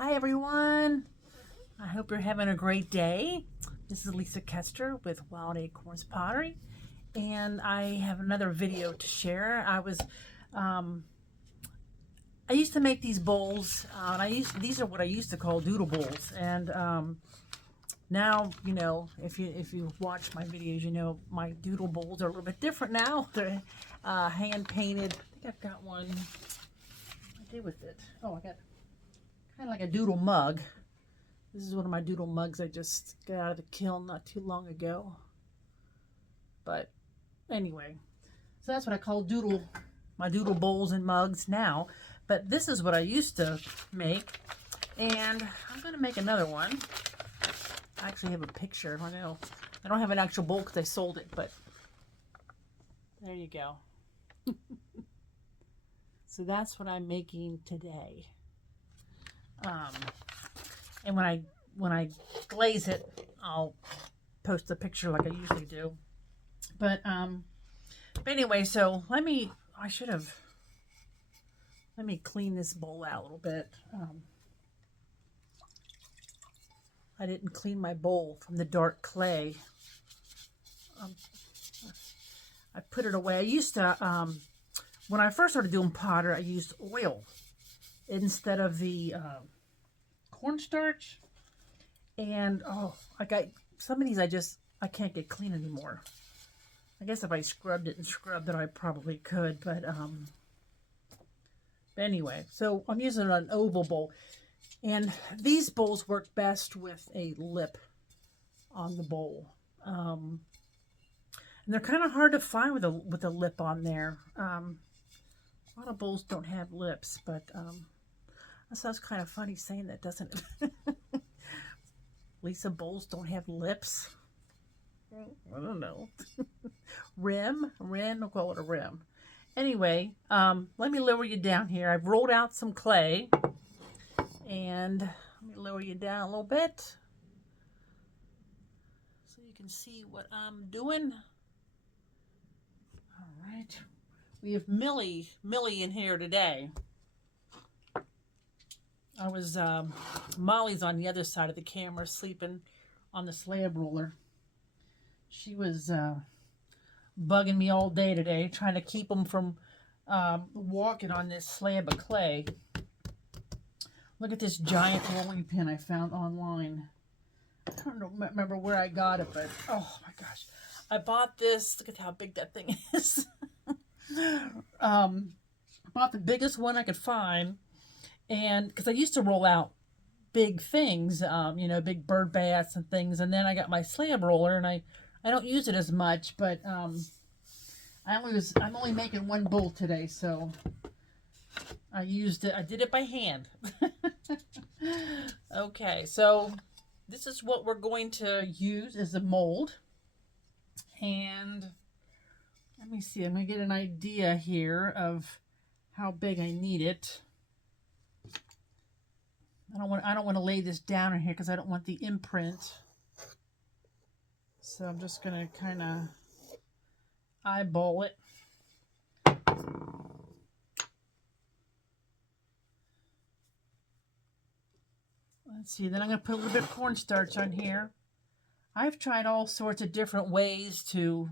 Hi everyone, I hope you're having a great day. This is Lisa Kester with Wild Acorns Pottery, and I have another video to share. I used to make these bowls, these are what I used to call doodle bowls, and now, if you watch my videos, my doodle bowls are a little bit different now. They're hand painted. I think I've got one. What did I do with it? Oh, I got kind of like a doodle mug. This is one of my doodle mugs I just got out of the kiln not too long ago. But anyway, so that's what I call my doodle bowls and mugs now. But this is what I used to make, and I'm going to make another one. I actually have a picture. I know I don't have an actual bowl because I sold it, but there you go. So that's what I'm making today. And when I glaze it, I'll post a picture like I usually do. But anyway, so let me clean this bowl out a little bit. I didn't clean my bowl from the dark clay. I put it away. I used to, when I first started doing pottery, I used oil instead of the cornstarch. And I got some of these I can't get clean anymore. I guess if I scrubbed it, I probably could, but anyway, so I'm using an oval bowl, and these bowls work best with a lip on the bowl. And they're kind of hard to find with a lip on there. A lot of bowls don't have lips, but that sounds kind of funny saying that, doesn't it? Lisa, bowls don't have lips. I don't know. Rim, we'll call it a rim. Anyway, let me lower you down here. I've rolled out some clay, and let me lower you down a little bit so you can see what I'm doing. All right, we have Millie in here today. Molly's on the other side of the camera sleeping on the slab roller. She was bugging me all day today, trying to keep them from walking on this slab of clay. Look at this giant rolling pin I found online. I don't remember where I got it, but oh my gosh. I bought this. Look at how big that thing is. I bought the biggest one I could find. And because I used to roll out big things, big bird baths and things. And then I got my slab roller, and I don't use it as much, but I'm only making one bowl today, so I used it. I did it by hand. Okay, so this is what we're going to use as a mold. And let me see. I'm going to get an idea here of how big I need it. I don't want to lay this down in here because I don't want the imprint. So I'm just going to kind of eyeball it. Let's see, then I'm going to put a little bit of cornstarch on here. I've tried all sorts of different ways to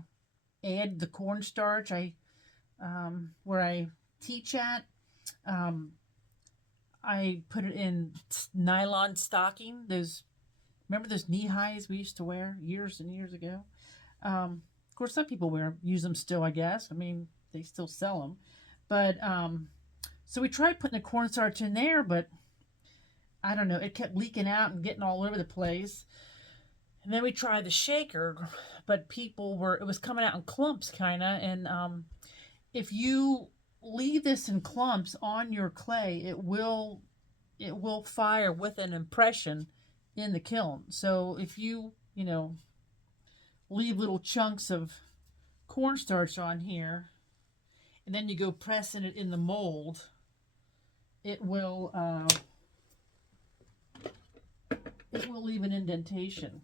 add the cornstarch. Where I teach at, I put it in nylon stocking. Remember those knee highs we used to wear years and years ago? Of course, some people use them still, I guess. I mean, they still sell them. But, so we tried putting the cornstarch in there, but I don't know. It kept leaking out and getting all over the place. And then we tried the shaker, but it was coming out in clumps, kind of. And if you leave this in clumps on your clay, it will fire with an impression in the kiln. So if you leave little chunks of cornstarch on here, and then you go pressing it in the mold, it will leave an indentation.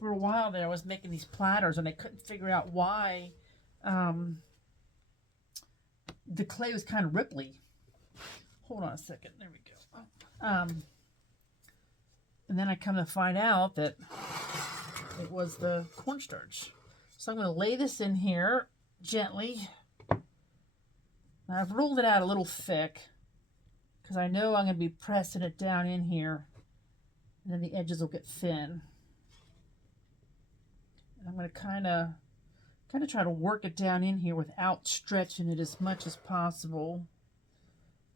For a while there, I was making these platters, and I couldn't figure out why the clay was kind of ripply. Hold on a second. There we go. And then I come to find out that it was the cornstarch. So I'm going to lay this in here gently. Now I've rolled it out a little thick because I know I'm going to be pressing it down in here, and then the edges will get thin. And I'm going to kind of try to work it down in here without stretching it as much as possible.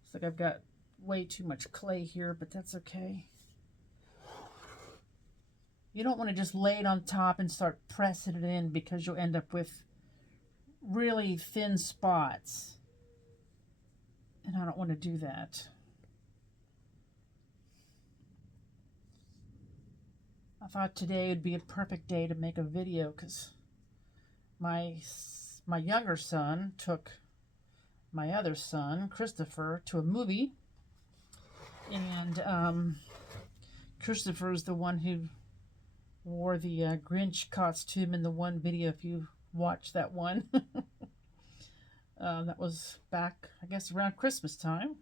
Looks like I've got way too much clay here, but that's okay. You don't want to just lay it on top and start pressing it in, because you'll end up with really thin spots. And I don't want to do that. I thought today would be a perfect day to make a video because my younger son took my other son, Christopher, to a movie. And Christopher's the one who wore the Grinch costume in the one video, if you watched that one. That was back, I guess, around Christmas time.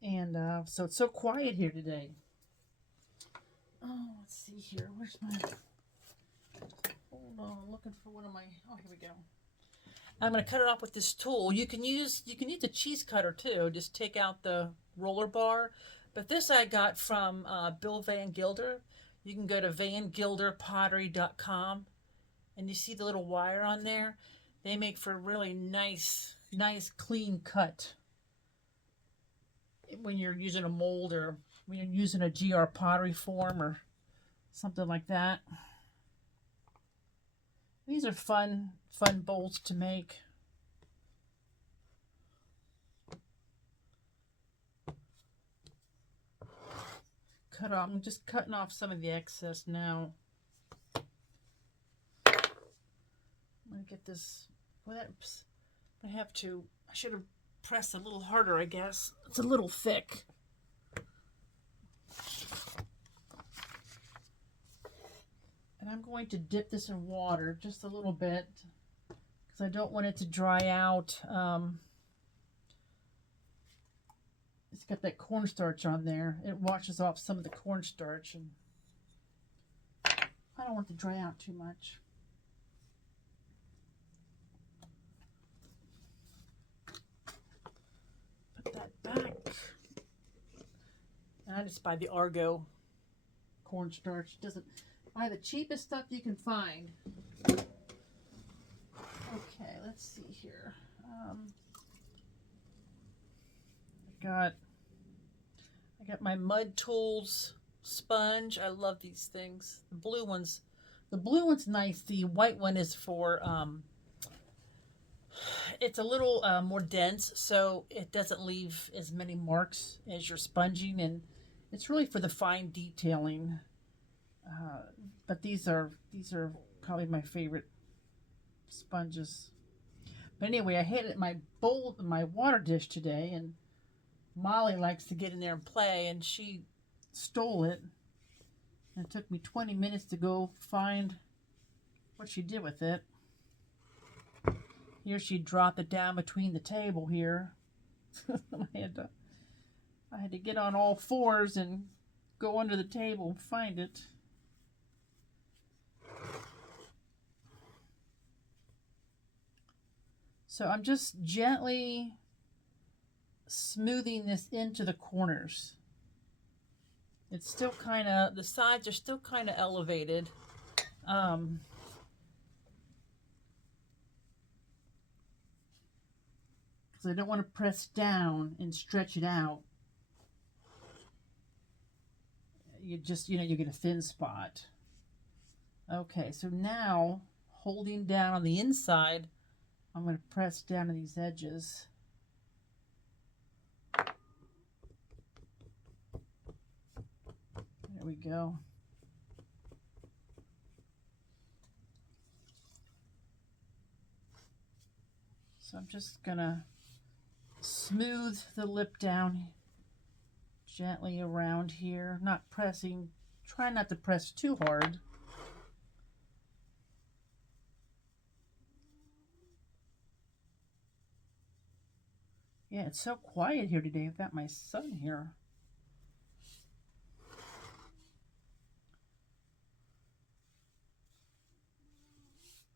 And so it's so quiet here today. Oh, let's see here. Where's my... Hold on, I'm looking for one of my... Oh, here we go. I'm going to cut it off with this tool. You can use a cheese cutter too. Just take out the roller bar. But this I got from Bill Van Gilder. You can go to vangilderpottery.com, and you see the little wire on there. They make for a really nice clean cut when you're using a mold, or when you're using a GR pottery form or something like that. These are fun bowls to make. I'm just cutting off some of the excess now. I'm gonna get this. Whoops. I should have pressed a little harder, I guess. It's a little thick. And I'm going to dip this in water just a little bit because I don't want it to dry out. It's got that cornstarch on there. It washes off some of the cornstarch, and I don't want it to dry out too much. Put that back. And I just buy the Argo cornstarch. It doesn't buy the cheapest stuff you can find. Okay, let's see here. I got my Mud Tools sponge. I love these things. The blue one's nice. The white one is for it's a little more dense, so it doesn't leave as many marks as you're sponging, and it's really for the fine detailing. But these are probably my favorite sponges. But anyway, I had it in my water dish today, and Molly likes to get in there and play, and she stole it. And it took me 20 minutes to go find what she did with it. Here she dropped it down between the table here. I had to get on all fours and go under the table and find it. So I'm just gently smoothing this into the corners. It's still kind of, the sides are still kind of elevated. Because I don't want to press down and stretch it out. You just, you get a thin spot. Okay, so now holding down on the inside, I'm going to press down on these edges. There we go. So I'm just going to smooth the lip down gently around here, not pressing. Try not to press too hard. Yeah, it's so quiet here today without my son here.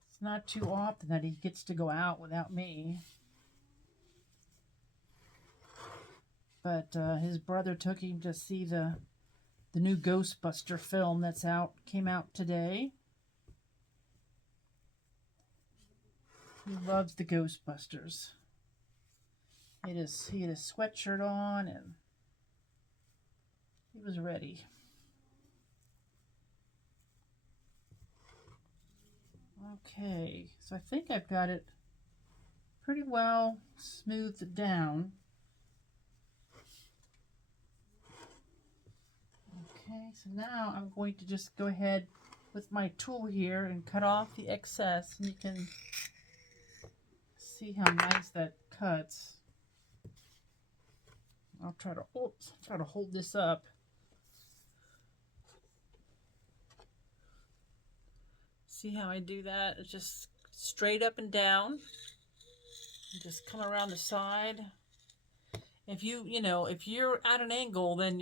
It's not too often that he gets to go out without me. But his brother took him to see the new Ghostbuster film that's came out today. He loves the Ghostbusters. He had a sweatshirt on and he was ready. Okay, so I think I've got it pretty well smoothed down. Okay, so now I'm going to just go ahead with my tool here and cut off the excess, and you can see how nice that cuts. I'll try to hold this up. See how I do that? It's just straight up and down. And just come around the side. If if you're at an angle, then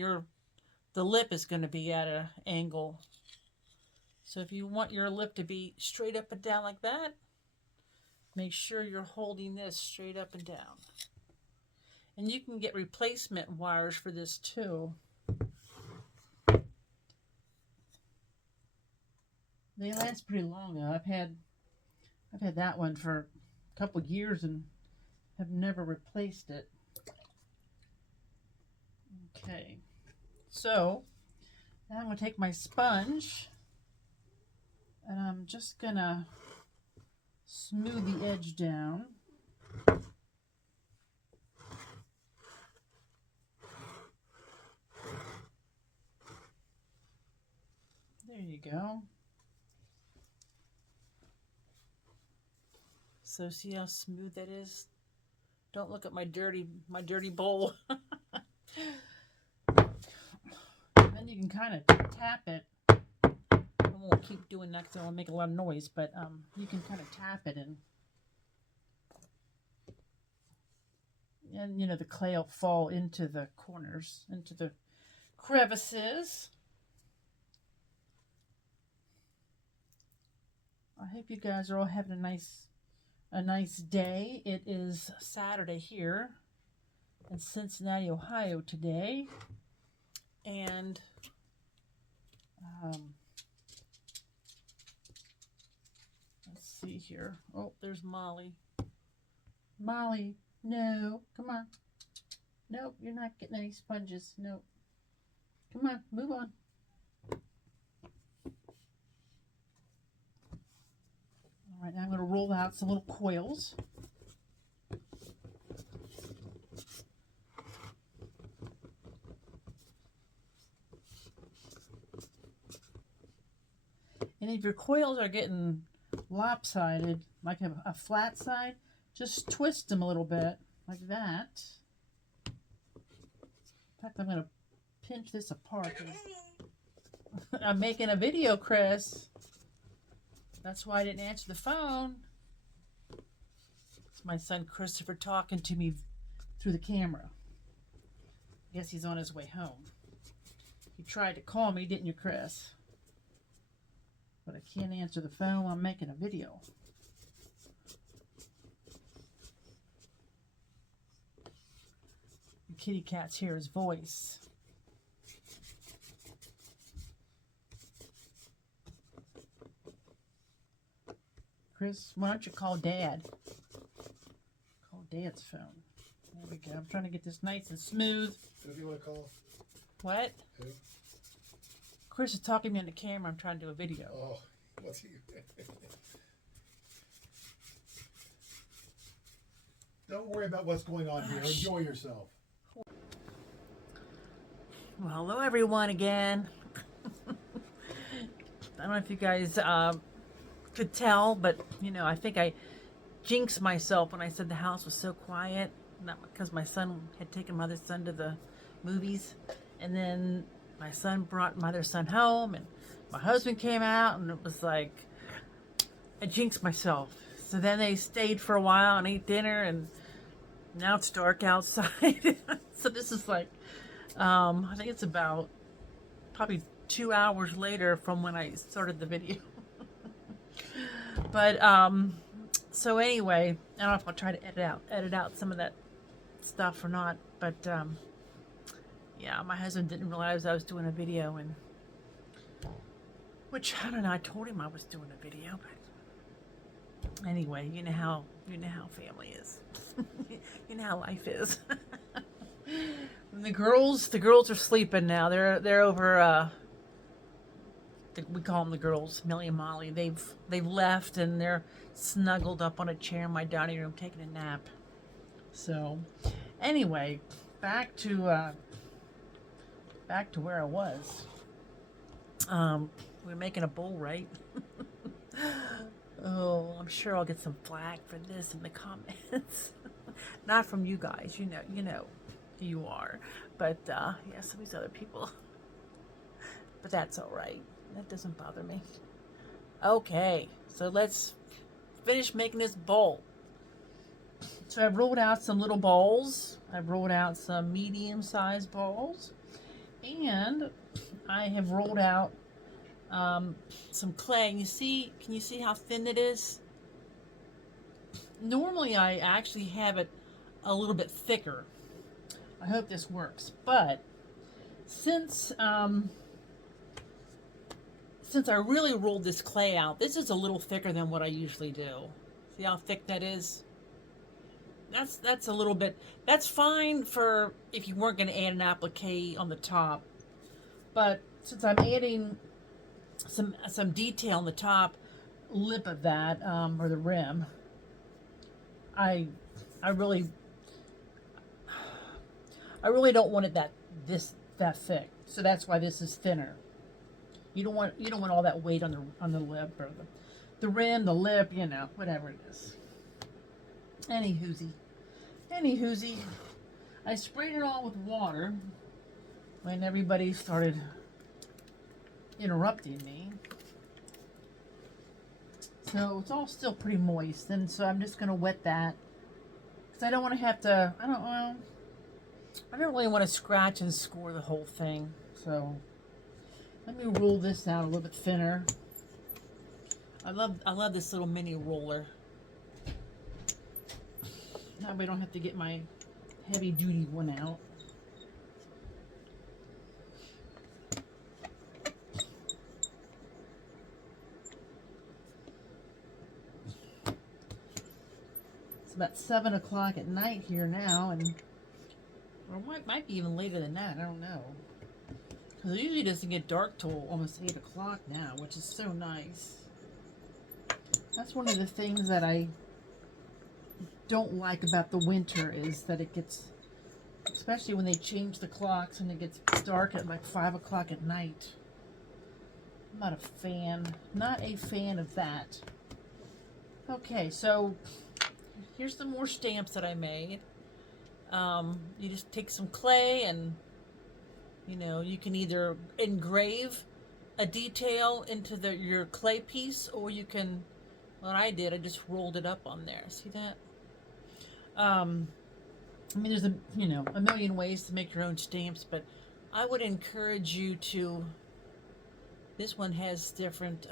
the lip is going to be at an angle. So if you want your lip to be straight up and down like that, make sure you're holding this straight up and down. And you can get replacement wires for this too. They last pretty long though. I've had that one for a couple years and have never replaced it. Okay, so now I'm going to take my sponge and I'm just going to smooth the edge down. There you go. So see how smooth that is? Don't look at my dirty bowl. Then you can kind of tap it. I won't keep doing that because I will make a lot of noise, but you can kind of tap it and the clay will fall into the corners, into the crevices. I hope you guys are all having a nice day. It is Saturday here in Cincinnati, Ohio today. And let's see here. Oh, there's Molly. Molly, no, come on. Nope, you're not getting any sponges. Nope. Come on, move on. All right, now I'm going to roll out some little coils. And if your coils are getting lopsided, like a flat side, just twist them a little bit, like that. In fact, I'm going to pinch this apart. I'm making a video, Chris. That's why I didn't answer the phone. It's my son Christopher talking to me through the camera. I guess he's on his way home. You tried to call me, didn't you, Chris? But I can't answer the phone while I'm making a video. The kitty cat's hear his voice. Chris, why don't you call Dad? Call Dad's phone. There we go. I'm trying to get this nice and smooth. Who do you want to call? What? Who? Chris is talking to me on the camera. I'm trying to do a video. Oh, what's he? Don't worry about what's going on here. Enjoy yourself. Well, hello everyone again. I don't know if you guys could tell, but I think I jinxed myself when I said the house was so quiet. Not because my son had taken my other son to the movies, and then my son brought my other son home, and my husband came out, and it was like I jinxed myself. So then they stayed for a while and ate dinner, and Now it's dark outside. So this is like, I think it's about probably 2 hours later from when I started the video. But so anyway, I don't know if I'll try to edit out some of that stuff or not. But yeah, my husband didn't realize I was doing a video, and which I don't know. I told him I was doing a video, but anyway, you know how family is. You know how life is. And the girls are sleeping now. They're over. We call them the girls, Millie and Molly. They've left and they're snuggled up on a chair in my dining room taking a nap. So, anyway, back to where I was. We're making a bowl, right? Oh, I'm sure I'll get some flack for this in the comments. Not from you guys, you know who you are, but yeah, some of these other people. But that's all right. That doesn't bother me. Okay, so let's finish making this bowl. So I've rolled out some little balls. I've rolled out some medium-sized balls, and I have rolled out some clay. You see? Can you see how thin it is? Normally, I actually have it a little bit thicker. I hope this works, but since I really rolled this clay out, this is a little thicker than what I usually do. See how thick that is? That's a little bit. That's fine for if you weren't going to add an applique on the top, but since I'm adding some detail on the top lip of that or the rim, I really don't want it that thick. So that's why this is thinner. You don't want all that weight on the lip or the rim, the lip, whatever it is. Any hoozy. I sprayed it all with water when everybody started interrupting me. So it's all still pretty moist, and so I'm just gonna wet that because I don't want to have to. I don't really want to scratch and score the whole thing. So let me roll this out a little bit thinner. I love this little mini roller. Now we don't have to get my heavy duty one out. It's about 7 o'clock at night here now, or might be even later than that. I don't know. Because it usually doesn't get dark till almost 8 o'clock now, which is so nice. That's one of the things that I don't like about the winter is that it gets, especially when they change the clocks and it gets dark at like 5 o'clock at night. I'm not a fan of that. Okay, so here's some more stamps that I made. You just take some clay and you can either engrave a detail into your clay piece, or you can, what I did, I just rolled it up on there. See that? I mean, there's a million ways to make your own stamps, but I would encourage you to, this one has different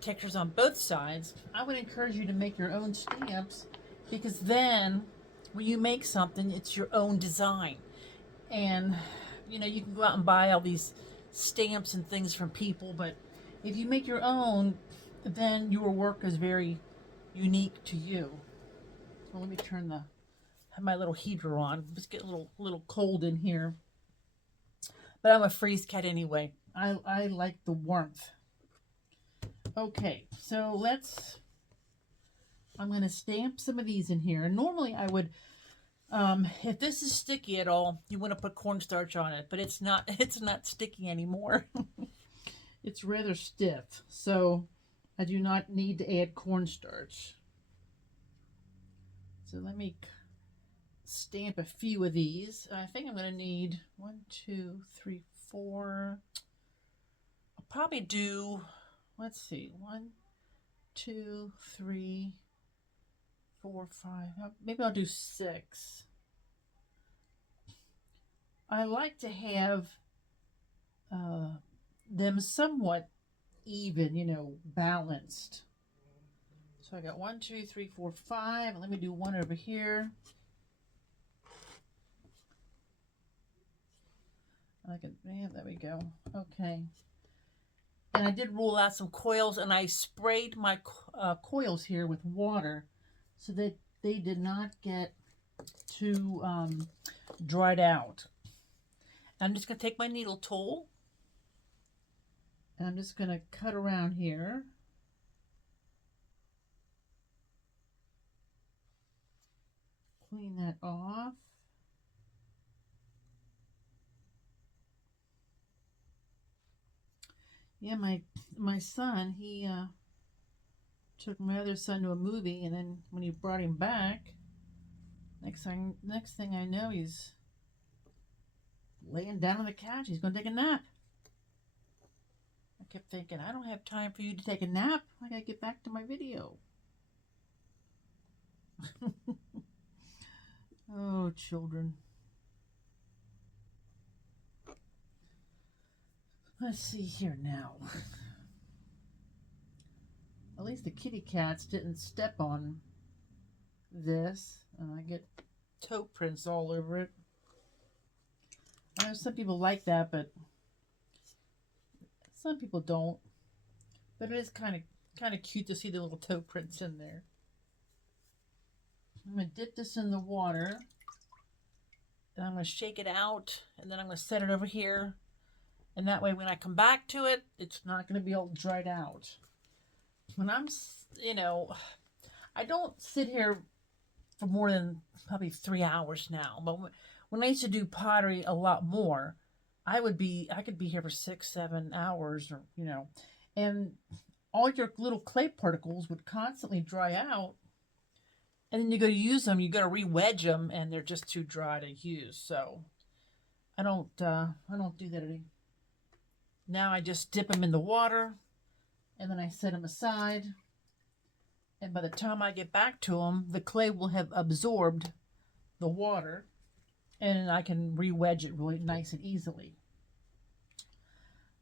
textures on both sides. I would encourage you to make your own stamps, because then when you make something, it's your own design. And you can go out and buy all these stamps and things from people, but if you make your own, then your work is very unique to you. So let me have my little heater on. It's getting a little cold in here, but I'm a freeze cat anyway. I like the warmth. Okay, so I'm going to stamp some of these in here. And normally I would, if this is sticky at all, you want to put cornstarch on it, but it's not sticky anymore. It's rather stiff, so I do not need to add cornstarch. So let me stamp a few of these. I think I'm going to need 1, 2, 3, 4. I'll probably do, let's see, 1, 2, 3, 4, 5. Maybe I'll do 6. I like to have them somewhat even, you know, balanced. So I got 1, 2, 3, 4, 5. Let me do one over here. Yeah, there we go. Okay. And I did roll out some coils, and I sprayed my coils here with water so that they did not get too dried out. I'm just going to take my needle tool, and I'm just going to cut around here. Clean that off. Yeah, my son, he took my other son to a movie, and then when he brought him back, next thing I know, he's laying down on the couch. He's going to take a nap. I kept thinking, I don't have time for you to take a nap. I got to get back to my video. Oh, children. Let's see here now. At least the kitty cats didn't step on this. I get toe prints all over it. I know some people like that, but some people don't. But it is kind of cute to see the little toe prints in there. I'm going to dip this in the water, and I'm going to shake it out, and then I'm going to set it over here. And that way when I come back to it, it's not going to be all dried out. When I'm, you know, I don't sit here for more than probably 3 hours now. But when I used to do pottery a lot more, I could be here for 6, 7 hours, or, you know, and all your little clay particles would constantly dry out. And then you go to use them, you got to re-wedge them, and they're just too dry to use. So I don't do that anymore. Now I just dip them in the water, and then I set them aside. And by the time I get back to them, the clay will have absorbed the water, and I can re-wedge it really nice and easily.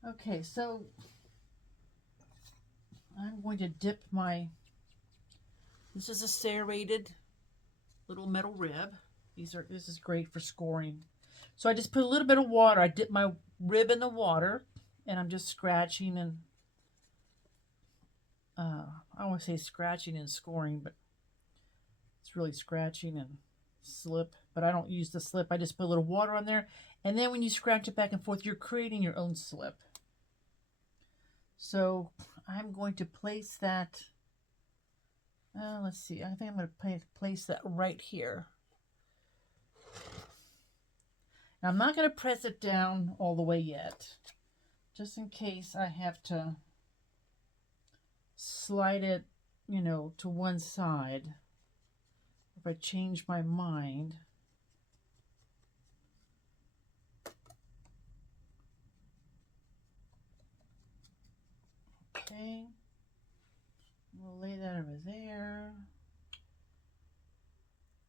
Okay, so I'm going to dip this is a serrated little metal rib. This is great for scoring. So I just put a little bit of water. I dip my rib in the water, and I'm just scratching and I want to say scratching and scoring, but it's really scratching and slip. But I don't use the slip. I just put a little water on there, and then when you scratch it back and forth, you're creating your own slip. So I'm going to place that. Let's see. I think I'm going to place that right here. Now, I'm not going to press it down all the way yet, just in case I have to slide it, you know, to one side if I change my mind. Okay, we'll lay that over there.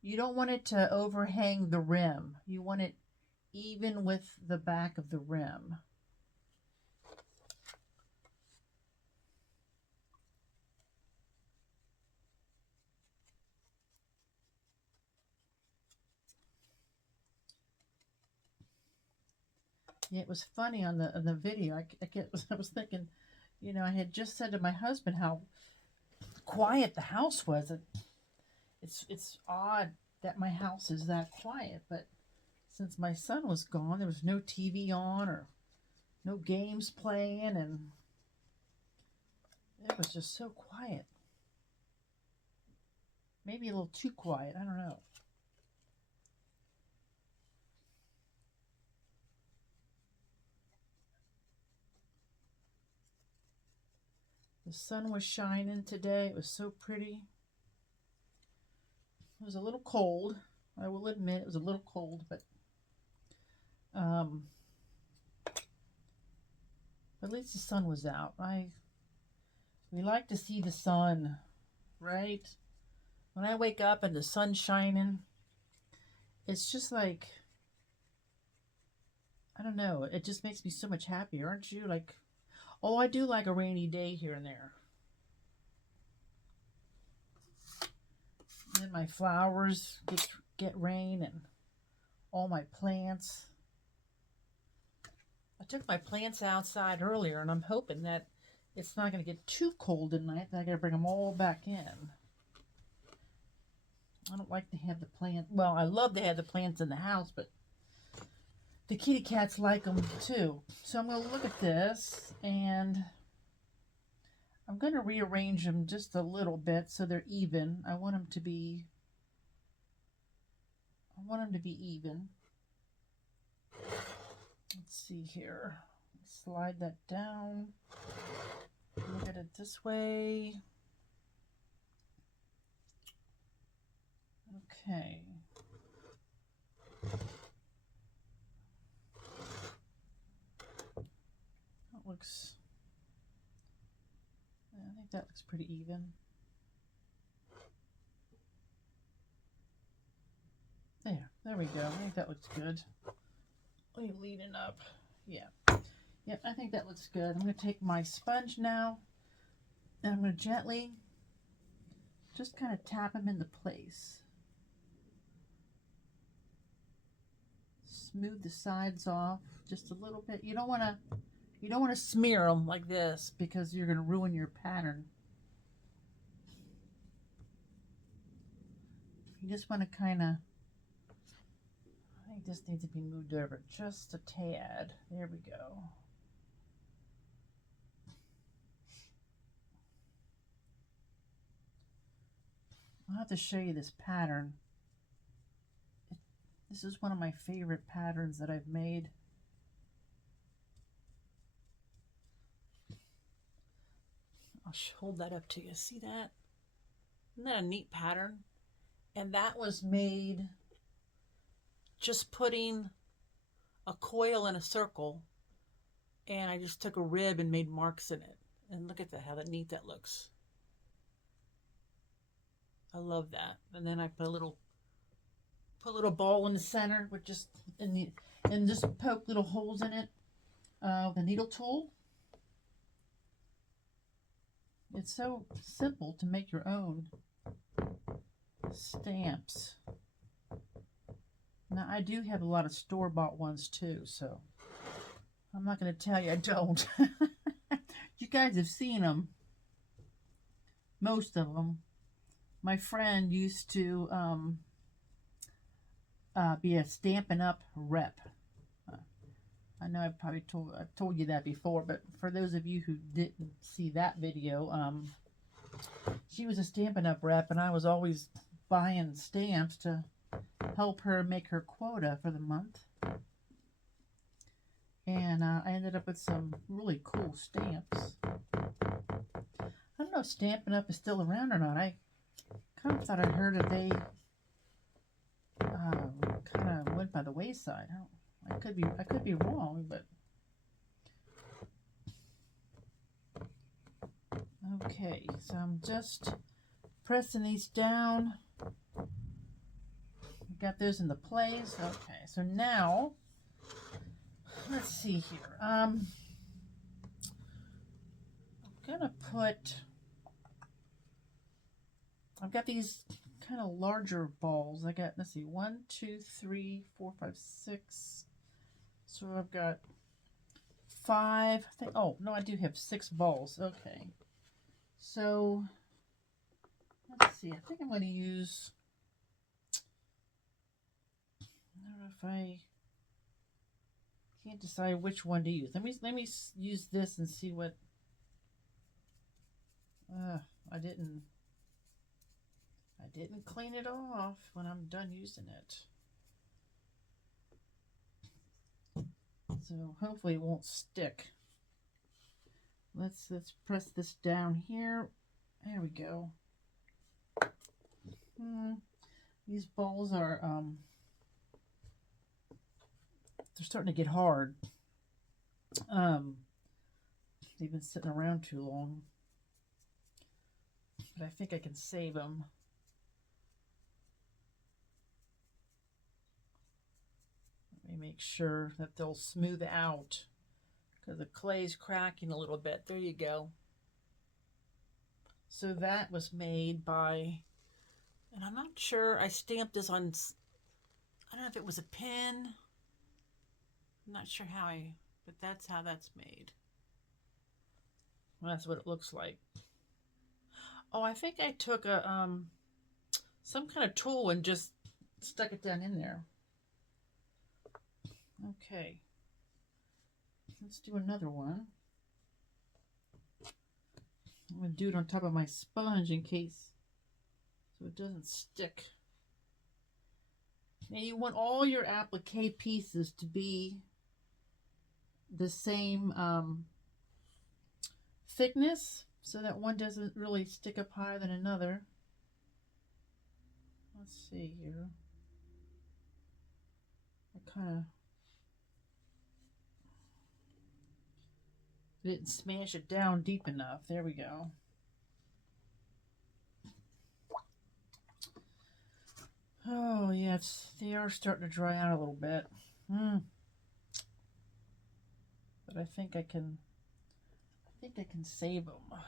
You don't want it to overhang the rim. You want it even with the back of the rim. Yeah, it was funny on the video. I was thinking, you know, I had just said to my husband how quiet the house was. It's odd that my house is that quiet, but since my son was gone, there was no TV on or no games playing, and it was just so quiet. Maybe a little too quiet. I don't know. The sun was shining today. It was so pretty. It was a little cold. I will admit it was a little cold, but at least the sun was out. We like to see the sun, right? When I wake up and the sun's shining, it's just like, I don't know, it just makes me so much happier, aren't you? Like, oh, I do like a rainy day here and there. And then my flowers get rain, and all my plants. I took my plants outside earlier, and I'm hoping that it's not going to get too cold tonight, that I got to bring them all back in. I don't like to have the plant. Well, I love to have the plants in the house, but the kitty cats like them too. So I'm going to look at this, and I'm going to rearrange them just a little bit so they're even. I want them to be even. Let's see here. Slide that down. Look at it this way. Okay. That looks, I think that looks pretty even. There we go. I think that looks good. Let me lean it up. Yeah. Yep, I think that looks good. I'm going to take my sponge now, and I'm going to gently just kind of tap them into place. Smooth the sides off just a little bit. You don't want to smear them like this, because you're going to ruin your pattern. You just want to kind of, I think this needs to be moved over just a tad. There we go. I'll have to show you this pattern. This is one of my favorite patterns that I've made. I'll hold that up to you. See that? Isn't that a neat pattern? And that was made just putting a coil in a circle, and I just took a rib and made marks in it. And look at that, how neat that looks. I love that. And then I put a little ball in the center with just and just poke little holes in it with a needle tool. It's so simple to make your own stamps. Now, I do have a lot of store-bought ones too, so I'm not going to tell you I don't. You guys have seen them, most of them. My friend used to be a Stampin' Up! Rep. I know I've told you that before, but for those of you who didn't see that video, she was a Stampin' Up! Rep, and I was always buying stamps to help her make her quota for the month. And I ended up with some really cool stamps. I don't know if Stampin' Up! Is still around or not. I kind of thought I heard that they kind of went by the wayside. I could be wrong, but okay. So I'm just pressing these down. Got those into place. Okay. So now let's see here. I'm gonna put. I've got these kind of larger balls. I got, let's see, 1, 2, 3, 4, 5, 6. So I've got 5. I think, oh, no, I do have 6 balls. Okay. So, let's see. I think I'm going to use, I don't know if I can't decide which one to use. Let me use this and see what, I didn't clean it off when I'm done using it. So hopefully it won't stick. Let's press this down here. There we go. These balls are they're starting to get hard. They've been sitting around too long. But I think I can save them. make sure that they'll smooth out because the clay's cracking a little bit. There you go. So that was made by, and I'm not sure, I stamped this on, I don't know if it was a pin. I'm not sure how but that's how that's made. Well, that's what it looks like. Oh, I think I took a some kind of tool and just stuck it down in there. Okay. Let's do another one. I'm going to do it on top of my sponge in case so it doesn't stick. Now you want all your applique pieces to be the same thickness so that one doesn't really stick up higher than another. Let's see here. I kind of didn't smash it down deep enough. There we go. Oh yeah, they are starting to dry out a little bit. But I think I can save them.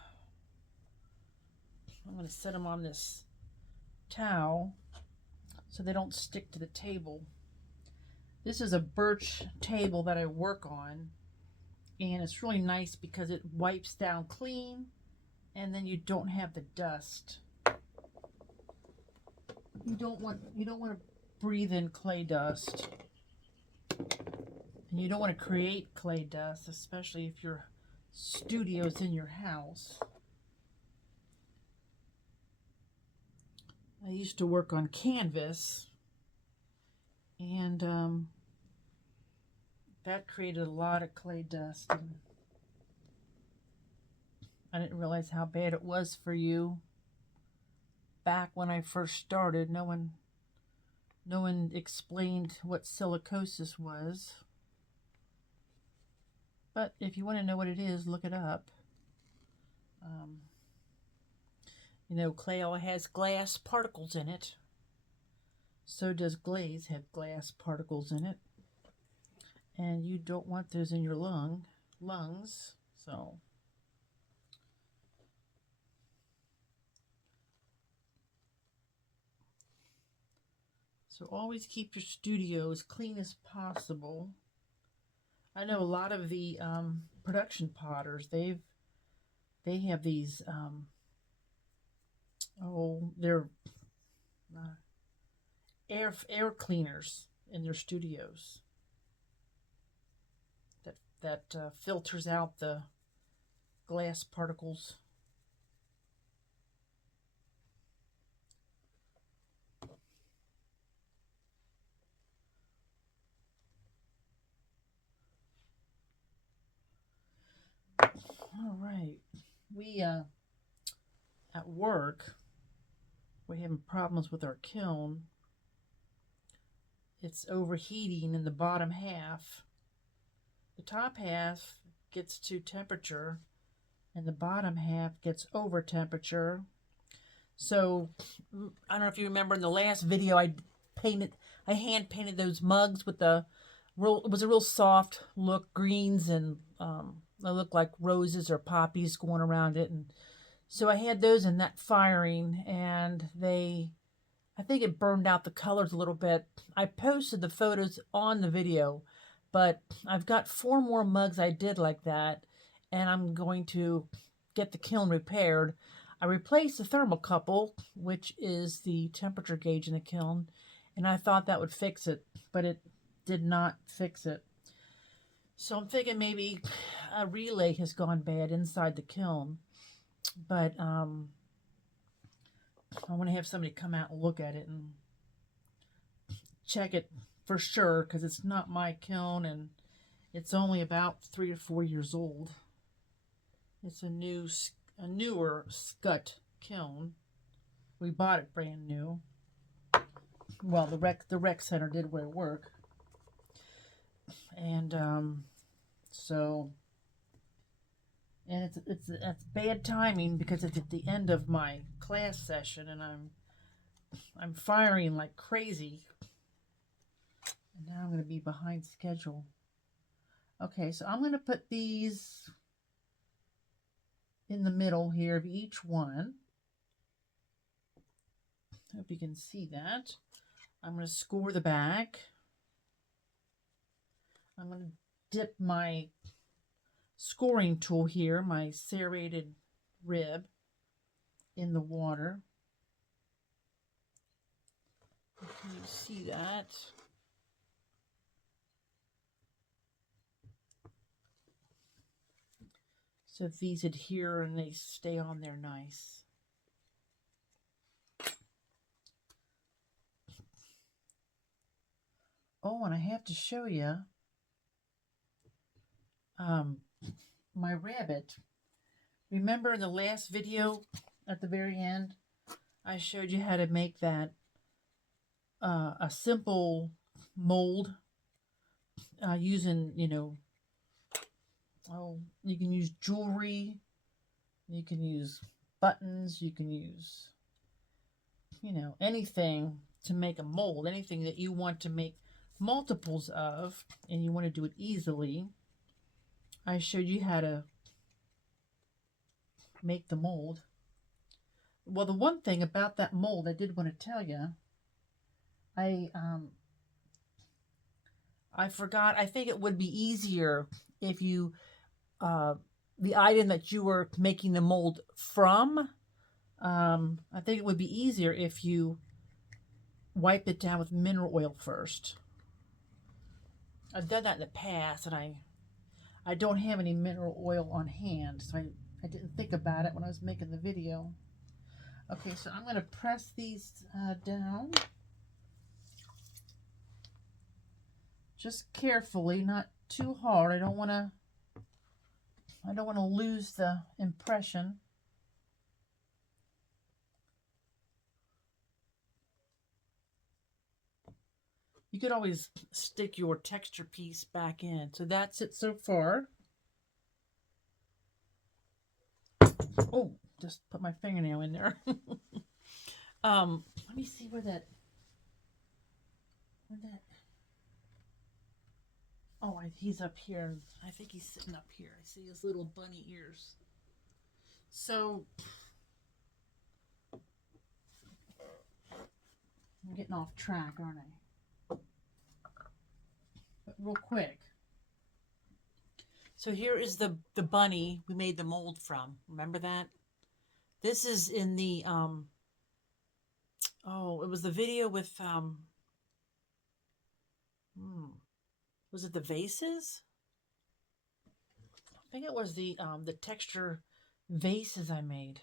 I'm going to set them on this towel so they don't stick to the table. This is a birch table that I work on, and it's really nice because it wipes down clean and then you don't have the dust. You don't want to breathe in clay dust. And you don't want to create clay dust, especially if your studio's in your house. I used to work on canvas, and that created a lot of clay dust. And I didn't realize how bad it was for you. Back when I first started, no one explained what silicosis was. But if you want to know what it is, look it up. You know, clay all has glass particles in it. So does glaze have glass particles in it. And you don't want those in your lungs. So always keep your studio as clean as possible. I know a lot of the production potters, they have these they're air cleaners in their studios that filters out the glass particles. All right, we at work, we're having problems with our kiln. It's overheating in the bottom half. The top half gets to temperature and the bottom half gets over temperature. So I don't know if you remember in the last video I hand painted those mugs with it was a real soft look, greens, and they look like roses or poppies going around it. And so I had those in that firing, and I think it burned out the colors a little bit. I posted the photos on the video, but I've got 4 more mugs I did like that, and I'm going to get the kiln repaired. I replaced the thermocouple, which is the temperature gauge in the kiln, and I thought that would fix it, but it did not fix it. So I'm thinking maybe a relay has gone bad inside the kiln, but I want to have somebody come out and look at it and check it for sure, because it's not my kiln and it's only about 3 or 4 years old. It's a newer Scut kiln. We bought it brand new. Well, the rec center did where work, and it's bad timing because it's at the end of my class session and I'm firing like crazy. And now I'm going going to be behind schedule. Okay, so I'm going to put these in the middle here of each one. Hope you can see that. I'm going to score the back. I'm going to dip my scoring tool here, my serrated rib, in the water. Can you see that? So if these adhere and they stay on there nice. Oh, and I have to show you my rabbit. Remember in the last video at the very end, I showed you how to make that a simple mold using, you know, you can use jewelry, you can use buttons, you can use, you know, anything to make a mold, anything that you want to make multiples of and you want to do it easily. I showed you how to make the mold. Well, the one thing about that mold I did want to tell you, I forgot. I think it would be easier if you the item that you were making the mold from, I think it would be easier if you wipe it down with mineral oil first. I've done that in the past, and I don't have any mineral oil on hand, so I didn't think about it when I was making the video. Okay, so I'm going to press these down. Just carefully, not too hard. I don't want to lose the impression. You could always stick your texture piece back in. So that's it so far. Oh, just put my fingernail in there. Let me see where that. Oh, he's up here. I think he's sitting up here. I see his little bunny ears. So I'm getting off track, aren't I? But real quick. So here is the bunny we made the mold from. Remember that? This is in the it was the video with was it the vases? I think it was the texture vases I made.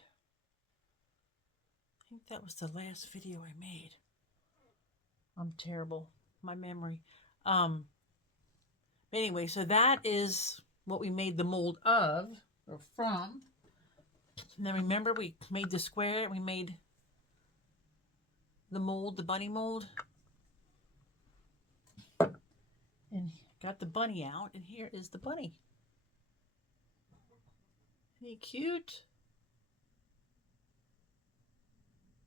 I think that was the last video I made. I'm terrible. My memory. Anyway, so that is what we made the mold of, or from. And then remember we made the square, we made the mold, the bunny mold. And got the bunny out, and here is the bunny. Isn't he cute?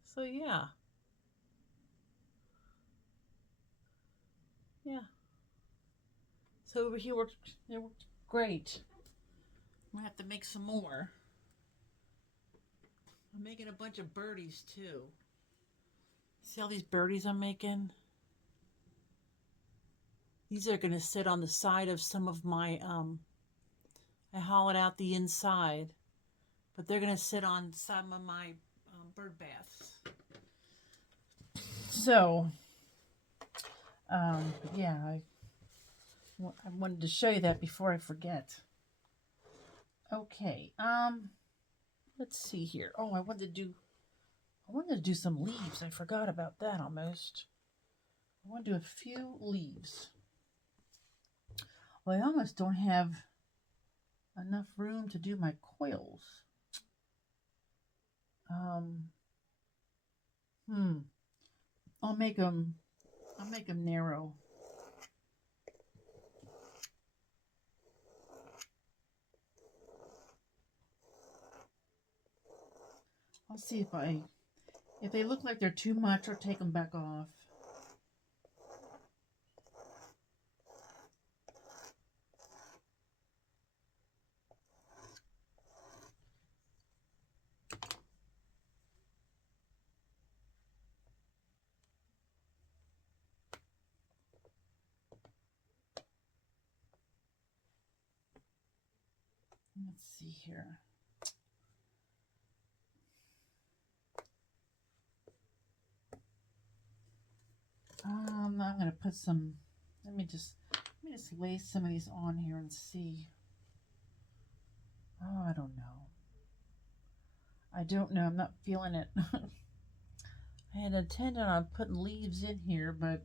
So yeah. Yeah. So over here it worked great. I'm gonna have to make some more. I'm making a bunch of birdies too. See all these birdies I'm making? These are gonna sit on the side of some of my I hollowed out the inside, but they're gonna sit on some of my bird baths. So yeah, I wanted to show you that before I forget. Okay, let's see here. Oh, I wanted to do some leaves. I forgot about that almost. I want to do a few leaves. Well, I almost don't have enough room to do my coils. I'll make them narrow. I'll see if they look like they're too much, I'll take them back off. Let's see here. I'm going to put some, let me just lay some of these on here and see. Oh, I don't know. I don't know. I'm not feeling it. I had intended on putting leaves in here, but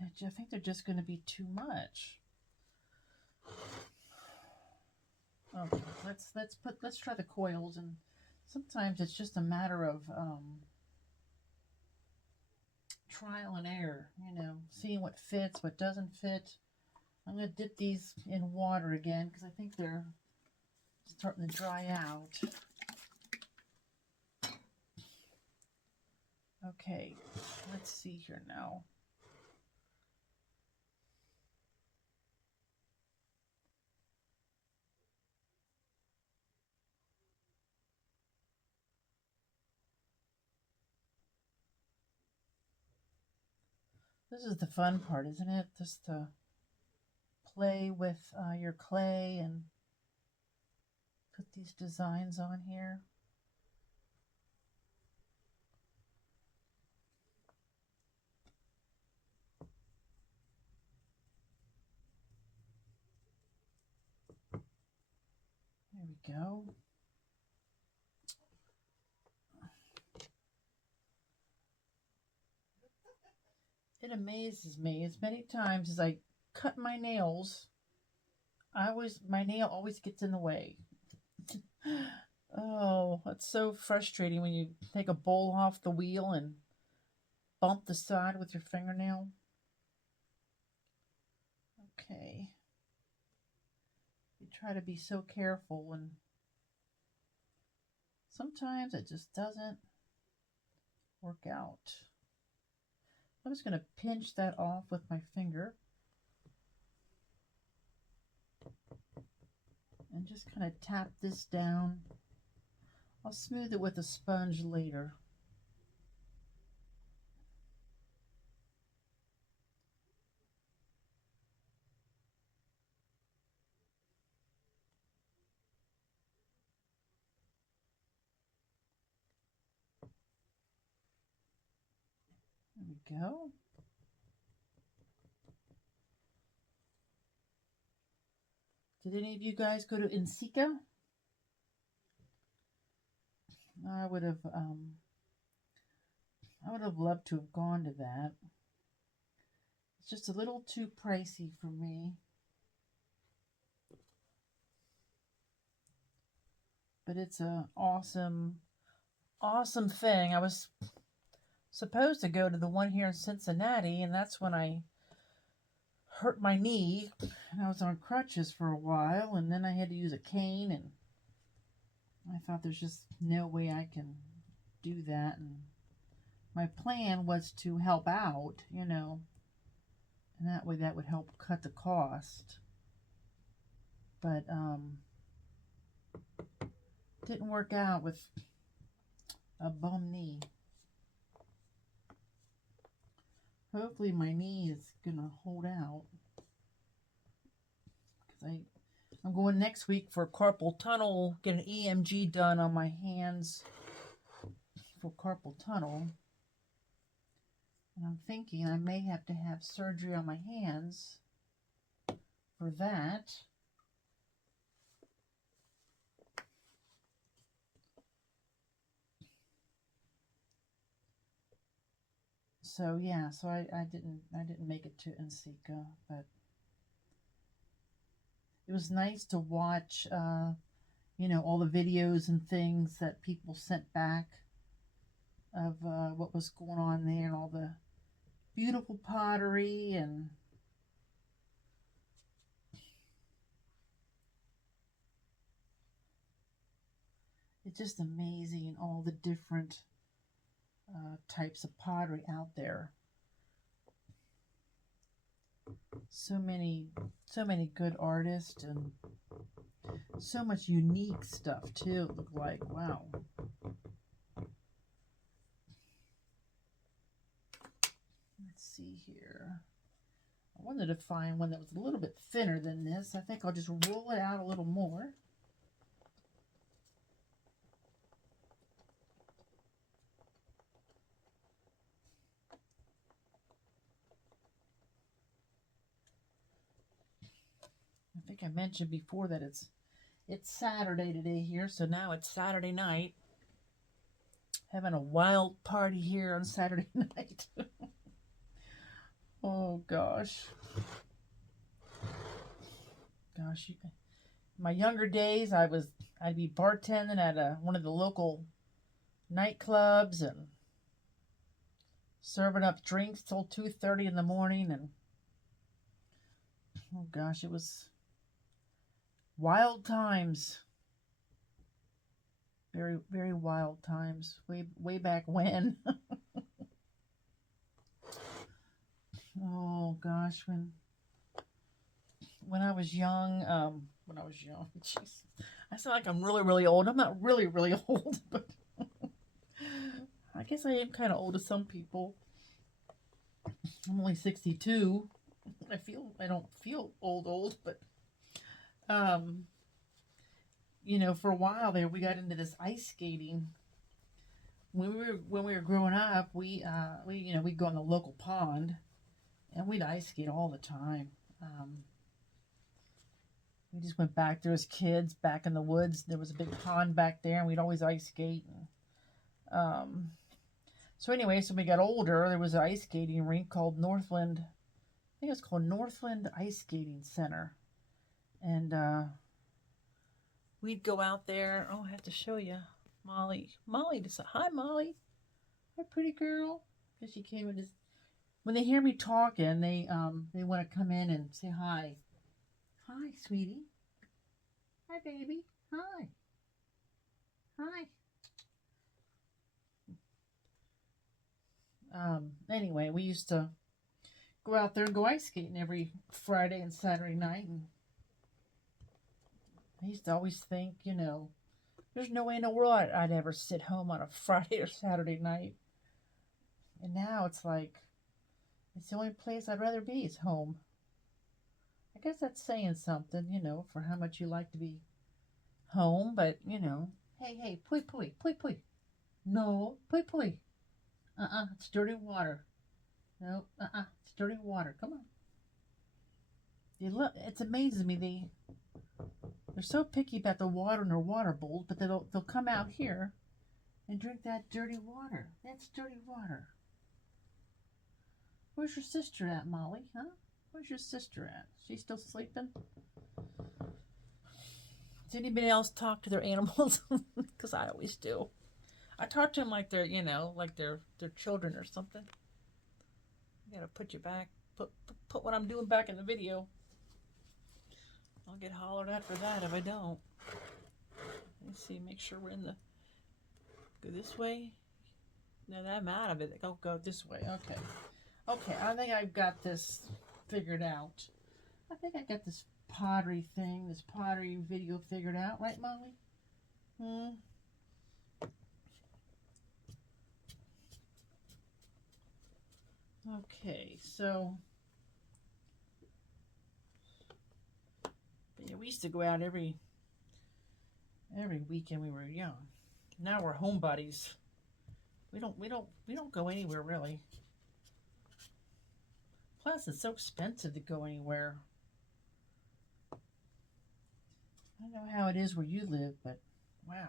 I think they're just going to be too much. Okay, let's try the coils, and sometimes it's just a matter of trial and error, you know, seeing what fits, what doesn't fit. I'm going to dip these in water again because I think they're starting to dry out. Okay, let's see here now. This is the fun part, isn't it? Just to play with your clay and put these designs on here. There we go. It amazes me as many times as I cut my nails, my nail always gets in the way. Oh, that's so frustrating when you take a bowl off the wheel and bump the side with your fingernail. Okay. You try to be so careful, and sometimes it just doesn't work out. I'm just going to pinch that off with my finger and just kind of tap this down. I'll smooth it with a sponge later. There we go. Did any of you guys go to Whimsical? I would have loved to have gone to that. It's just a little too pricey for me. But it's an awesome thing. I was supposed to go to the one here in Cincinnati, and that's when I hurt my knee, and I was on crutches for a while, and then I had to use a cane, and I thought there's just no way I can do that. And my plan was to help out, you know, and that way that would help cut the cost. But didn't work out with a bum knee. Hopefully my knee is gonna hold out, because I'm going next week for carpal tunnel, get an EMG done on my hands for carpal tunnel. And I'm thinking I may have to have surgery on my hands for that. So yeah, so I didn't make it to Whimsical, but it was nice to watch you know, all the videos and things that people sent back of what was going on there, and all the beautiful pottery, and it's just amazing all the different types of pottery out there. So many good artists, and so much unique stuff too. It looked like, wow. Let's see here. I wanted to find one that was a little bit thinner than this. I think I'll just roll it out a little more. I think I mentioned before that it's Saturday today here, so now it's Saturday night. Having a wild party here on Saturday night. Oh gosh. Gosh, my younger days, I'd be bartending at one of the local nightclubs and serving up drinks till 2:30 in the morning, and oh gosh, it was wild times. Very, very wild times. Way back when. Oh gosh, when I was young, jeez, I sound like I'm really, really old. I'm not really, really old, but I guess I am kind of old to some people. I'm only 62. I don't feel old, but you know, for a while there, we got into this ice skating. When we were growing up, we you know, we'd go in the local pond, and we'd ice skate all the time. We just went back there as kids, back in the woods. There was a big pond back there, and we'd always ice skate. So anyway, so when we got older, there was an ice skating rink called Northland. I think it was called Northland Ice Skating Center, and we'd go out there. Oh, I have to show you, Molly. Molly just said, "Hi, Molly. Hi, pretty girl." Because she came in. When they hear me talking, they want to come in and say hi. Hi, sweetie. Hi, baby. Hi. Hi. Anyway, we used to go out there and go ice skating every Friday and Saturday night. And I used to always think, you know, there's no way in the world I'd ever sit home on a Friday or Saturday night. And now it's like, it's the only place I'd rather be is home. I guess that's saying something, you know, for how much you like to be home. But, you know, hey, pui pui, pui pui. No, pui pui. It's dirty water. No, it's dirty water. Come on. It's amazing me. They're so picky about the water in their water bowls, but they'll come out here and drink that dirty water. That's dirty water. Where's your sister at, Molly? Huh? Where's your sister at? She's still sleeping? Does anybody else talk to their animals? Because I always do. I talk to them like they're, you know, like they're children or something. I gotta put you back. Put what I'm doing back in the video. I'll get hollered at for that if I don't. Let's see, make sure we're in the... Go this way? No, I'm out of it. Go this way. Okay. Okay, I think I've got this figured out. I think I got this pottery thing, this pottery video figured out. Right, Molly? Okay, so... But yeah, we used to go out every weekend we were young. Now we're homebodies. We don't go anywhere really. Plus, it's so expensive to go anywhere. I don't know how it is where you live, but wow,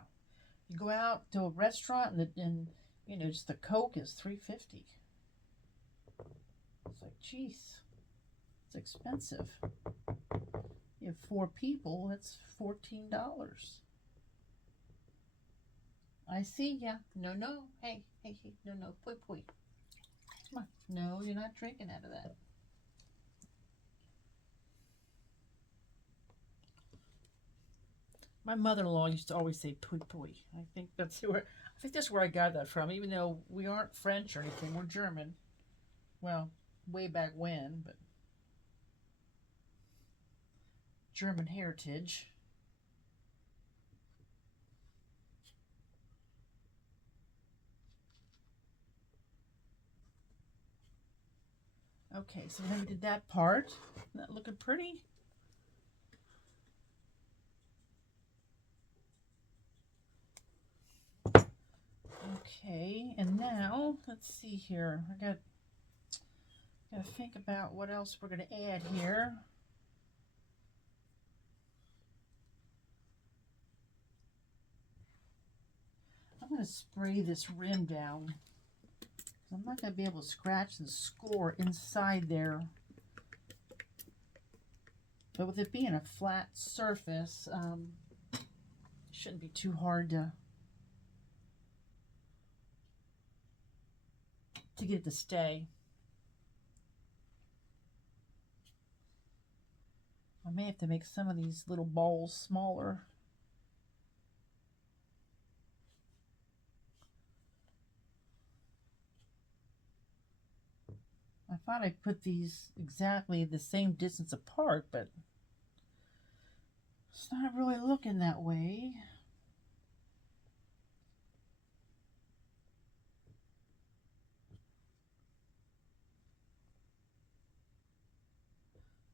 you go out to a restaurant and you know, just the Coke is $3.50. It's like, geez, it's expensive. You have 4 people, that's $14. I see ya. No. Hey. No. Pui pui. Come on. No, you're not drinking out of that. My mother-in-law used to always say pui pui. I think that's where I got that from. Even though we aren't French or anything, we're German. Well, way back when, but German heritage. Okay, so then we did that part. Isn't that looking pretty? Okay, and now let's see here. I gotta think about what else we're gonna add here. I'm gonna spray this rim down. I'm not gonna be able to scratch and score inside there. But with it being a flat surface, it shouldn't be too hard to get it to stay. I may have to make some of these little balls smaller. I thought I put these exactly the same distance apart, but it's not really looking that way.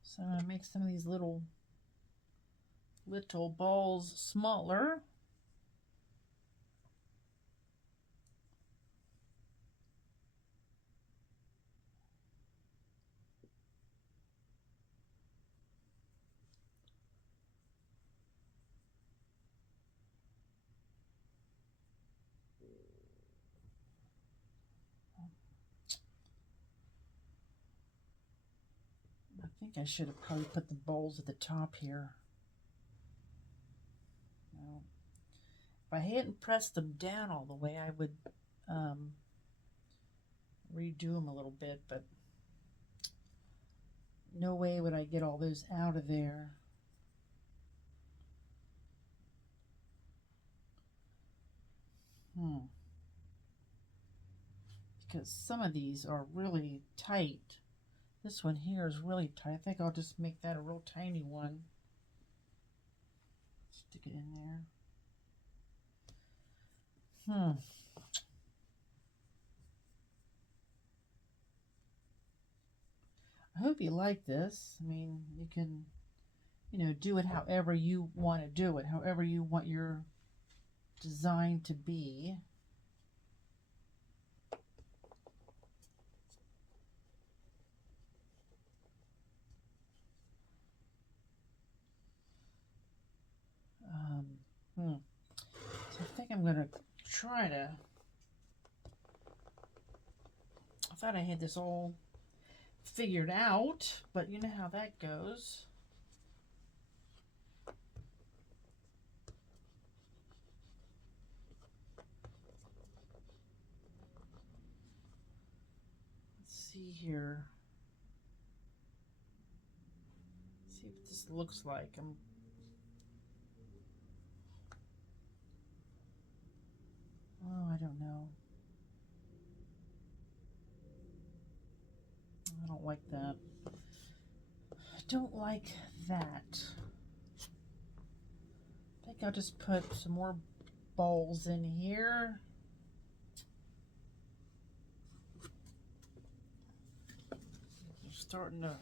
So I'm going to make some of these little balls smaller. I think I should have probably put the bowls at the top here. No. If I hadn't pressed them down all the way, I would redo them a little bit, but no way would I get all those out of there. Because some of these are really tight. This one here is really tight. I think I'll just make that a real tiny one. Stick it in there. I hope you like this. I mean, you can, do it however you want to do it, however you want your design to be. So I think I'm going to try to, I thought I had this all figured out, but you know how that goes. Let's see here. Let's see what this looks like. I don't know. I don't like that. I don't like that. I think I'll just put some more balls in here. They're starting to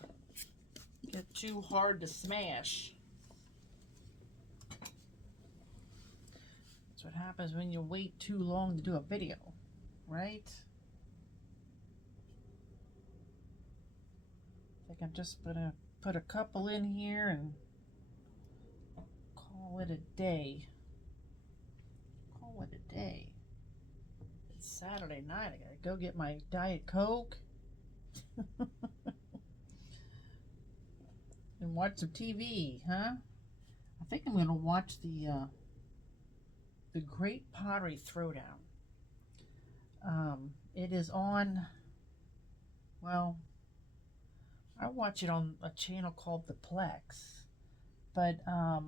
get too hard to smash. That's what happens when you wait too long to do a video, right? I think I'm just gonna put a couple in here and call it a day. Call it a day. It's Saturday night. I gotta go get my Diet Coke and watch some TV, huh? I think I'm gonna watch the Great Pottery Throwdown. It is on, well, I watch it on a channel called The Plex, but I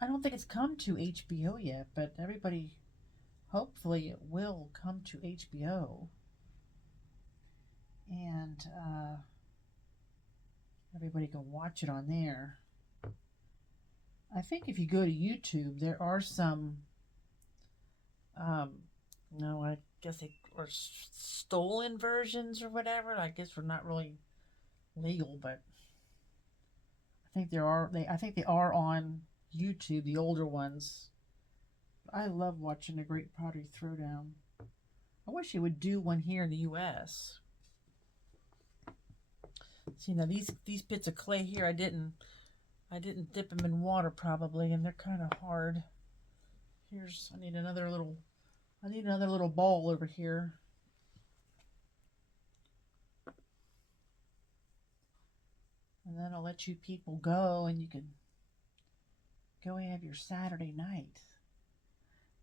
don't think it's come to HBO yet, but everybody, hopefully it will come to HBO, and everybody can watch it on there. I think if you go to YouTube, there are some, no, I guess they or stolen versions or whatever. I guess we're not really legal, but I think I think they are on YouTube, the older ones. I love watching a Great Pottery Throwdown. I wish they would do one here in the U.S. See, now these bits of clay here, I didn't dip them in water probably, and they're kind of hard. I need another little ball over here. And then I'll let you people go, and you can go have your Saturday night.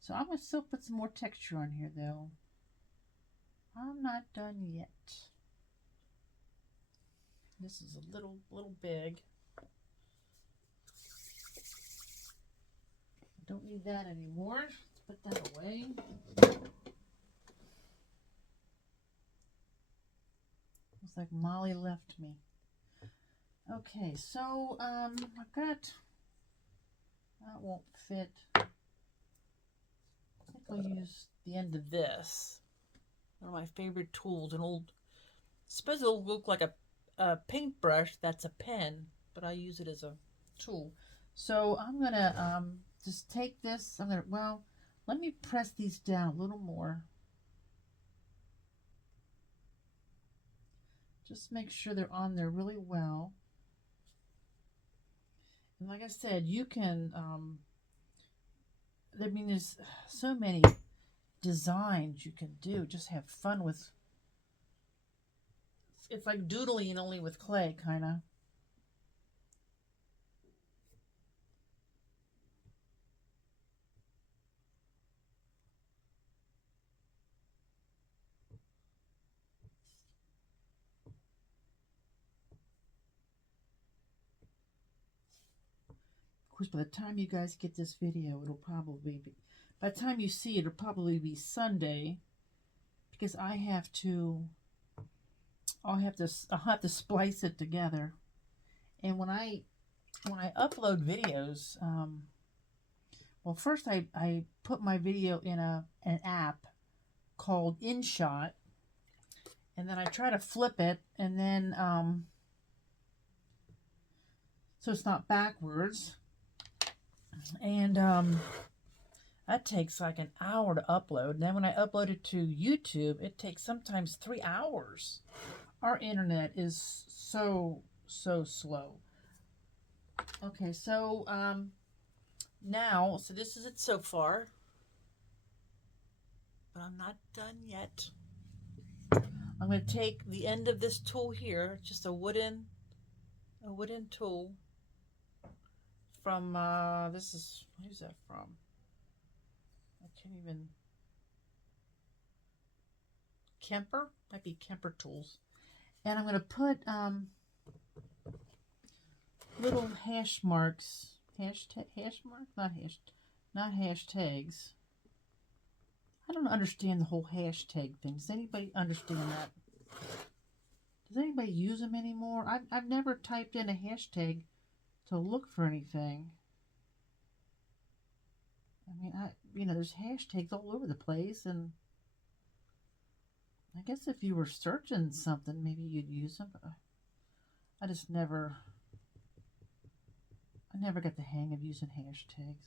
So I'm going to still put some more texture on here, though. I'm not done yet. This is a little big. Don't need that anymore. Let's put that away. Looks like Molly left me. Okay, so I've got, that won't fit. I think I'll use the end of this. One of my favorite tools, an old, I suppose it'll look like a paintbrush that's a pen, but I use it as a tool. So I'm gonna just take this, well, let me press these down a little more. Just make sure they're on there really well. And like I said, you can, I mean, there's so many designs you can do. Just have fun with, it's like doodling only with clay, kind of. Of course, by the time you guys get this video, it'll probably be, by the time you see it, it'll probably be Sunday, because I'll have to splice it together. And when I upload videos, well, first I put my video in an app called InShot, and then I try to flip it, and then so it's not backwards. And that takes like an hour to upload. And then when I upload it to YouTube, it takes sometimes 3 hours. Our internet is so slow. Okay, so now, so this is it so far, but I'm not done yet. I'm going to take the end of this tool here, just a wooden tool from who's that from? I can't even. Kemper, might be Kemper tools, and I'm going to put little hash marks, not hashtags. I don't understand the whole hashtag thing. Does anybody understand that? Does anybody use them anymore? I've never typed in a hashtag to look for anything. I mean, there's hashtags all over the place, and I guess if you were searching something, maybe you'd use them, but I never got the hang of using hashtags.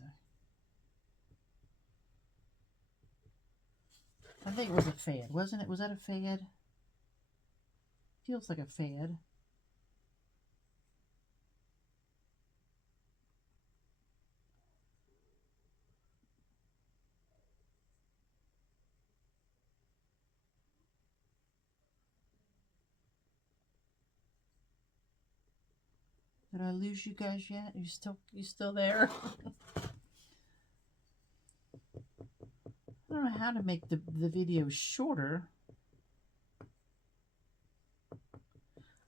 I think it was a fad, wasn't it? Was that a fad? Feels like a fad. Did I lose you guys yet? You still there? I don't know how to make the video shorter.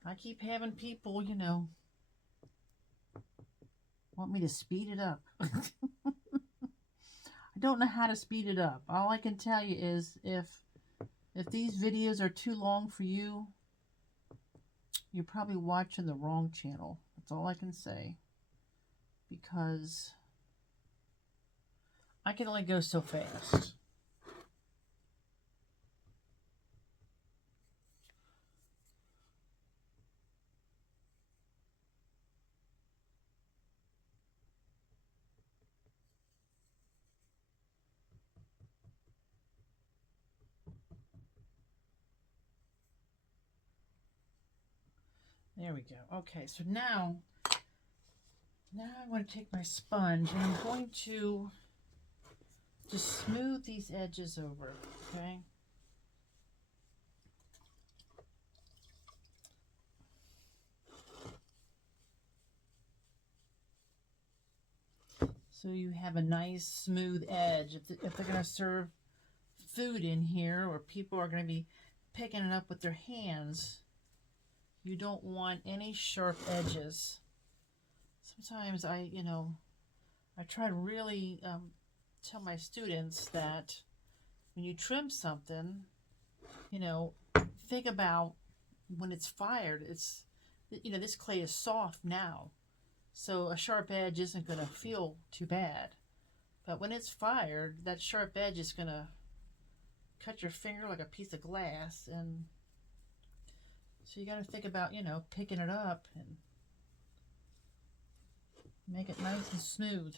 I keep having people, want me to speed it up. I don't know how to speed it up. All I can tell you is if these videos are too long for you, you're probably watching the wrong channel. That's all I can say. Because I can only go so fast. There we go. Okay, so now I'm going to take my sponge and I'm going to just smooth these edges over, okay? So you have a nice smooth edge. If they're going to serve food in here, or people are going to be picking it up with their hands, you don't want any sharp edges. Sometimes I try to really tell my students that when you trim something, think about when it's fired. It's, this clay is soft now, so a sharp edge isn't going to feel too bad. But when it's fired, that sharp edge is going to cut your finger like a piece of glass. And so you got to think about, picking it up and make it nice and smooth.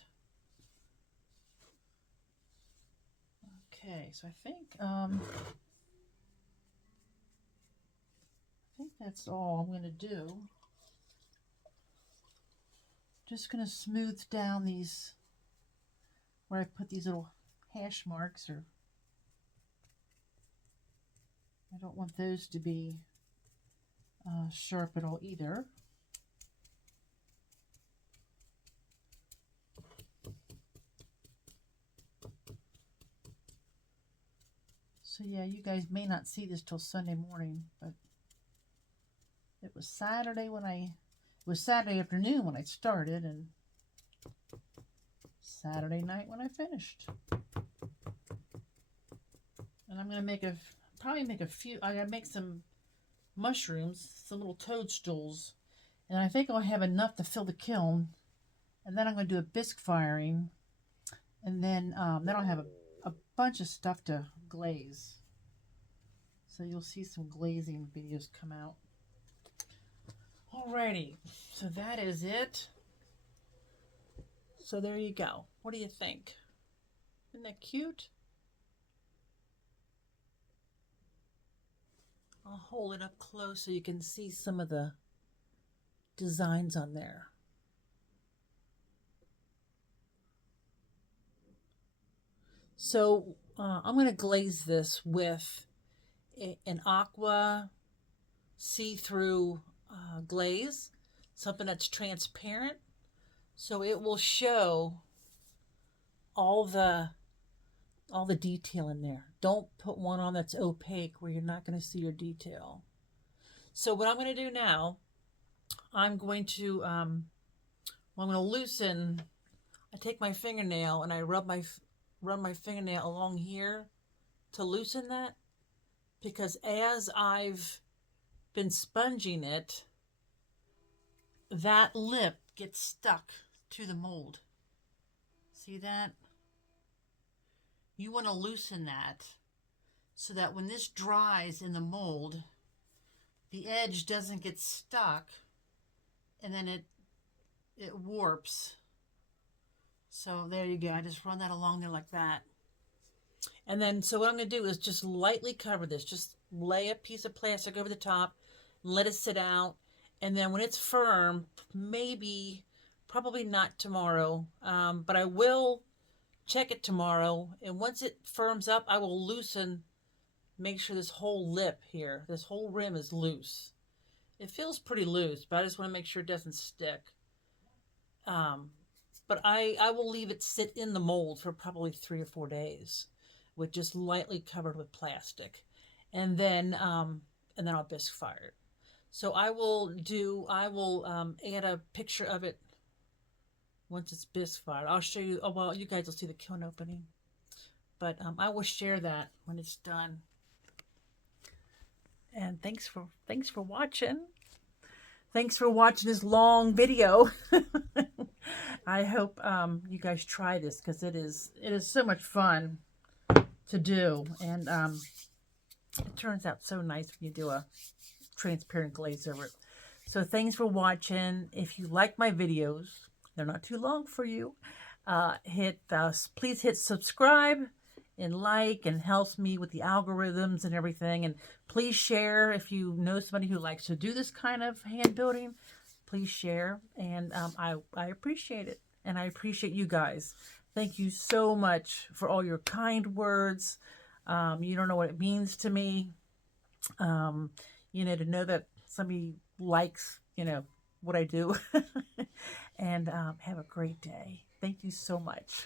Okay, so I think that's all I'm going to do. Just going to smooth down these, where I put these little hash marks, or I don't want those to be sharp at all either. So yeah, you guys may not see this till Sunday morning, but it was Saturday afternoon when I started, and Saturday night when I finished. And I'm gonna probably make a few. I gotta make some mushrooms, some little toadstools, and I think I'll have enough to fill the kiln. And then I'm gonna do a bisque firing, and then I'll have a bunch of stuff to glaze. So you'll see some glazing videos come out. Alrighty, so that is it. So there you go. What do you think? Isn't that cute? I'll hold it up close so you can see some of the designs on there. So I'm going to glaze this with an aqua see-through glaze, something that's transparent, so it will show all the detail in there. Don't put one on that's opaque where you're not going to see your detail. So what I'm going to do now, I'm going to loosen. I take my fingernail and I run my fingernail along here to loosen that, because as I've been sponging it, that lip gets stuck to the mold. See that? You want to loosen that so that when this dries in the mold, the edge doesn't get stuck and then it warps. So there you go. I just run that along there like that. And then, so what I'm going to do is just lightly cover this. Just lay a piece of plastic over the top, let it sit out. And then when it's firm, probably not tomorrow, but I will check it tomorrow. And once it firms up, I will loosen, make sure this whole lip here, this whole rim is loose. It feels pretty loose, but I just want to make sure it doesn't stick. But I will leave it sit in the mold for probably 3 or 4 days with just lightly covered with plastic. And then I'll bisque fire it. So I will add a picture of it once it's bisque fired. I'll show you. Oh, well, you guys will see the kiln opening, but I will share that when it's done. And thanks for watching. Thanks for watching this long video. I hope you guys try this, because it is so much fun to do, and it turns out so nice when you do a transparent glaze over it. So thanks for watching. If you like my videos, they're not too long for you, please hit subscribe and like and helps me with the algorithms and everything. And please share if you know somebody who likes to do this kind of hand building. Please share, and I appreciate it, and I appreciate you guys. Thank you so much for all your kind words. You don't know what it means to me. To know that somebody likes, what I do. And have a great day. Thank you so much.